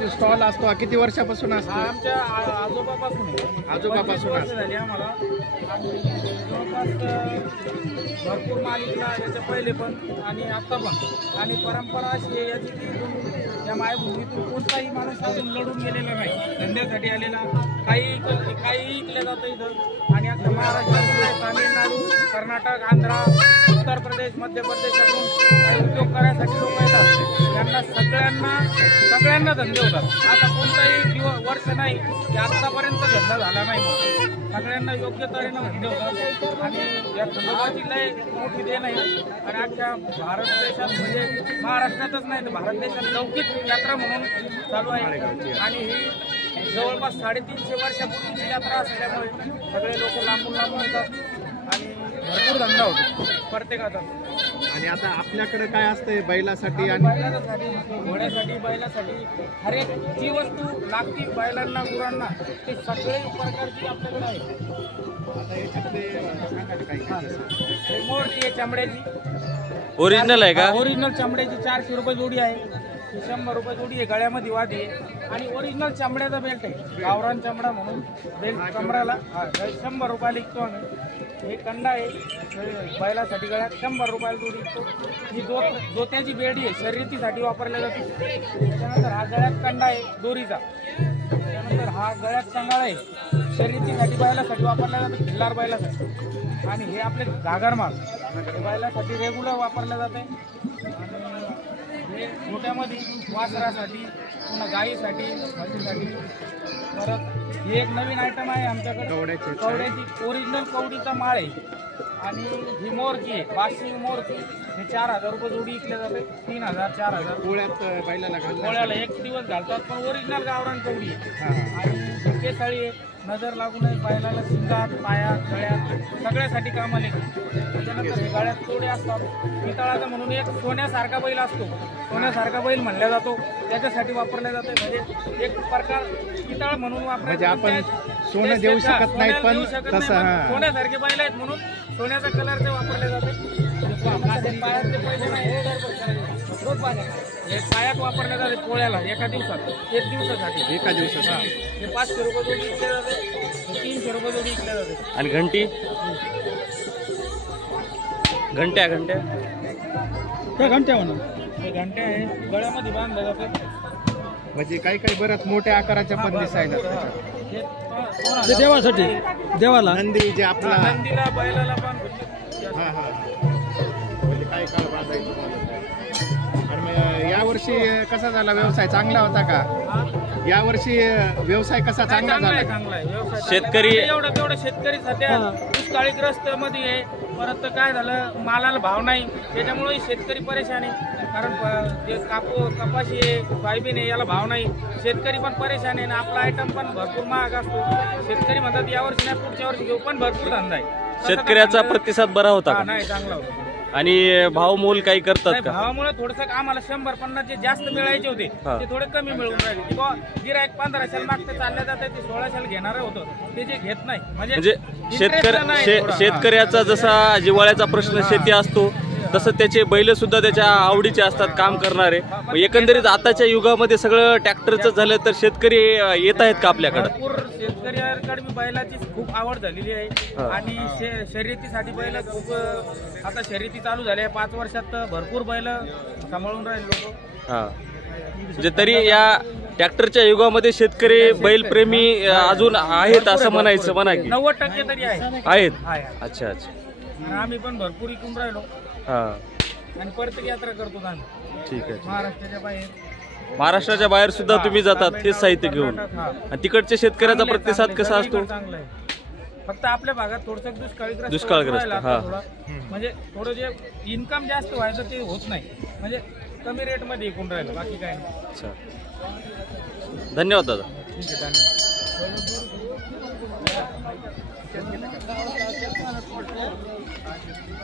म्हणजे स्टॉल असतो हा किती वर्षापासून असतो? आमच्या आजोबापासून आहे. आजोबापासून वर्ष झाली आम्हाला. आणि जवळपास भरपूर मालिकला याच्या पहिले पण आणि आता पण. आणि परंपरा अशी आहे याची की या मायभूमीतून कोणताही माणूस अजून लढून गेलेला नाही. धंद्यासाठी आलेला काही इकलं जातं इथं. आणि आता महाराष्ट्रात तामिळनाडू, कर्नाटक, आंध्रा, उत्तर प्रदेश, मध्य प्रदेशातून काही उद्योग करायसाठी लोक येतात. त्यांना सगळ्यांना धंदे होतात. आता कोणताही वर्ष नाही की आत्तापर्यंत धंदा झाला नाही. सगळ्यांना योग्य तऱ्हेनं धंदे होतात. आणि या धंद्याची लय मोठी देण आहे. आणि अख्ख्या भारत देशात म्हणजे महाराष्ट्रातच नाही तर भारत देशात लौकिक यात्रा म्हणून चालू आहे. आणि ही जवळपास 350 वर्षापूर्वीची यात्रा असल्यामुळे सगळे लोक लांबून येतात. आणि भरपूर धंदा होतो प्रत्येकाचा. आणि आता आपल्याकडे काय असतंय बैलासाठी आणि घोड्यासाठी बैलासाठी हर एक जी वस्तू लागती बैलांना गुरांना ते सगळे प्रकारची आपल्याकडे आहे. आता याच्यातले मोरती आहे चमड्याची. ओरिजिनल आहे का? ओरिजिनल चमड्याची 400 रुपये जोडी आहे. 100 रुपये जोडी आहे. गळ्यामध्ये वादी आहे. आणि ओरिजिनल चमड्याचा बेल्ट आहे. गावरान चमडा म्हणून बेल्ट कमराला 100 रुपयाला विकतो आम्ही. हे कंडा आहे बैलासाठी गळ्यात 100 रुपयाला जोडी विकतो. ही जोत्याची बेडी आहे शर्यतीसाठी वापरल्या जाते. त्याच्यानंतर हा गळ्यात कंडा आहे दोरीचा. त्यानंतर हा गळ्यात सांगाळ आहे शर्यतीसाठी बैलासाठी वापरला जातो खिल्लार बैलासाठी. आणि हे आपले घागरमाग हे बैलासाठी रेग्युलर वापरलं जाते. हे मोठ्यामध्ये वासरासाठी पुन्हा गाईसाठी म्हशीसाठी. परत ही एक नवीन आयटम आहे आमच्याकडे कवड्याची ओरिजिनल कवडीचा माळ आहे. आणि ही मोरकी आहे बाशी मोरकी. हे 4000 रुपये जोडी विकल्या जाते. 3000 4000 पोळ्यात बैलाला पोळ्याला एक दिवस घालतात. पण ओरिजिनल गावरान कवडी आहे. आणि केसाळी आहे नजर लागू नये बैलाला शिंगात पायात गळ्यात सगळ्यासाठी कामाला येते. त्याच्यानंतर हे गळ्यात तोडे असतात. पितळाचा म्हणून एक सोन्यासारखा बैल असतो. सोन्यासारखा बैल म्हणला जातो त्याच्यासाठी वापरला जातो. म्हणजे एक प्रकार पितळ म्हणून वापरायचं. आपण सोनं देऊ शकत नाही पण तसं सोन्यासारखे बैल आहेत म्हणून सोन्याचा कलरचे वापरले जाते. पायातले पैसे नाही हे पायात वापरले जाते पोळ्याला एका दिवसात 1 दिवसासाठी. हे 500 रुपये जोडी विकले जाते. 300 रुपये जोडी विकले जाते. आणि घंटी घंट्या त्या घंट्या म्हणून हे घंट्या आहे गळ्यामध्ये बांधल्या जाते. म्हणजे काही बरंच मोठ्या आकाराच्या पण दिसायला देवासाठी देवाला नंदी जे आपला नंदीला बैलाला पण म्हणजे काय काळ बांधायचं. आणि यावर्षी कसा झाला व्यवसाय? चांगला होता का? यावर्षी व्यवसाय कसा चांगला झाला? चांगला आहे व्यवसाय. शेतकरी तेवढं शेतकरी सध्या दुष्काळीग्रस्त मध्ये आहे. परत काय झालं मालाला भाव नाही त्याच्यामुळे शेतकरी परेशान आहे. कारण जे कपाशी आहे सोयाबीन आहे याला भाव नाही. शेतकरी पण परेशान आहे. आपला आयटम पण भरपूर महाग असतो. शेतकरी म्हणतात यावर्षी नाही पुढच्या वर्षी घेऊ पण भरपूर धंदा आहे. शेतकऱ्याचा प्रतिसाद बरा होता का? नाही चांगला होता. आणि भाव मोल काही करतात का? भावामुळे थोडंसं आम्हाला 100-50 जे जास्त मिळायचे होते ते थोडे कमी मिळून राहिले. किंवा गिरायक 1500 मागते चालल्या जाते ते 1600 घेणार होतं ते जे घेत नाही. म्हणजे शेतकऱ्याचा जसा जिव्हाळ्याचा प्रश्न शेती असतो तसं त्याचे बैल सुद्धा त्याच्या आवडीचे असतात काम करणारे. एकंदरीत आताच्या युगामध्ये सगळं ट्रॅक्टरचं झालं तर शेतकरी येत आहेत का आपल्याकडे? भरपूर शेतकऱ्याकडे बैलाची खूप आवड झालेली आहे. आणि शर्यतीसाठी बैल खूप आता शर्यती चालू झाल्या 5 वर्षात भरपूर बैल सांभाळून राहिले लोक. म्हणजे तरी या ट्रॅक्टरच्या युगामध्ये शेतकरी बैलप्रेमी अजून आहेत असं म्हणायचं म्हणा की 90% तरी आहेत. अच्छा अच्छा. आम्ही पण भरपूर इकून राहिलो. आणि प्रत्येक यात्रा करतो आम्ही. ठीक आहे. महाराष्ट्राच्या बाहेर सुद्धा तुम्ही जातात हे साहित्य घेऊन. आणि तिकडच्या शेतकऱ्याचा प्रतिसाद कसा असतो? चांगला आहे. फक्त आपल्या भागात थोडंसं दुष्काळग्रस्त म्हणजे थोडं जे इन्कम जास्त व्हायचं ते होत नाही. म्हणजे कमी रेट मध्ये विकून राहिलं बाकी काय नाही. अच्छा धन्यवाद दादा. ठीक आहे धन्यवाद.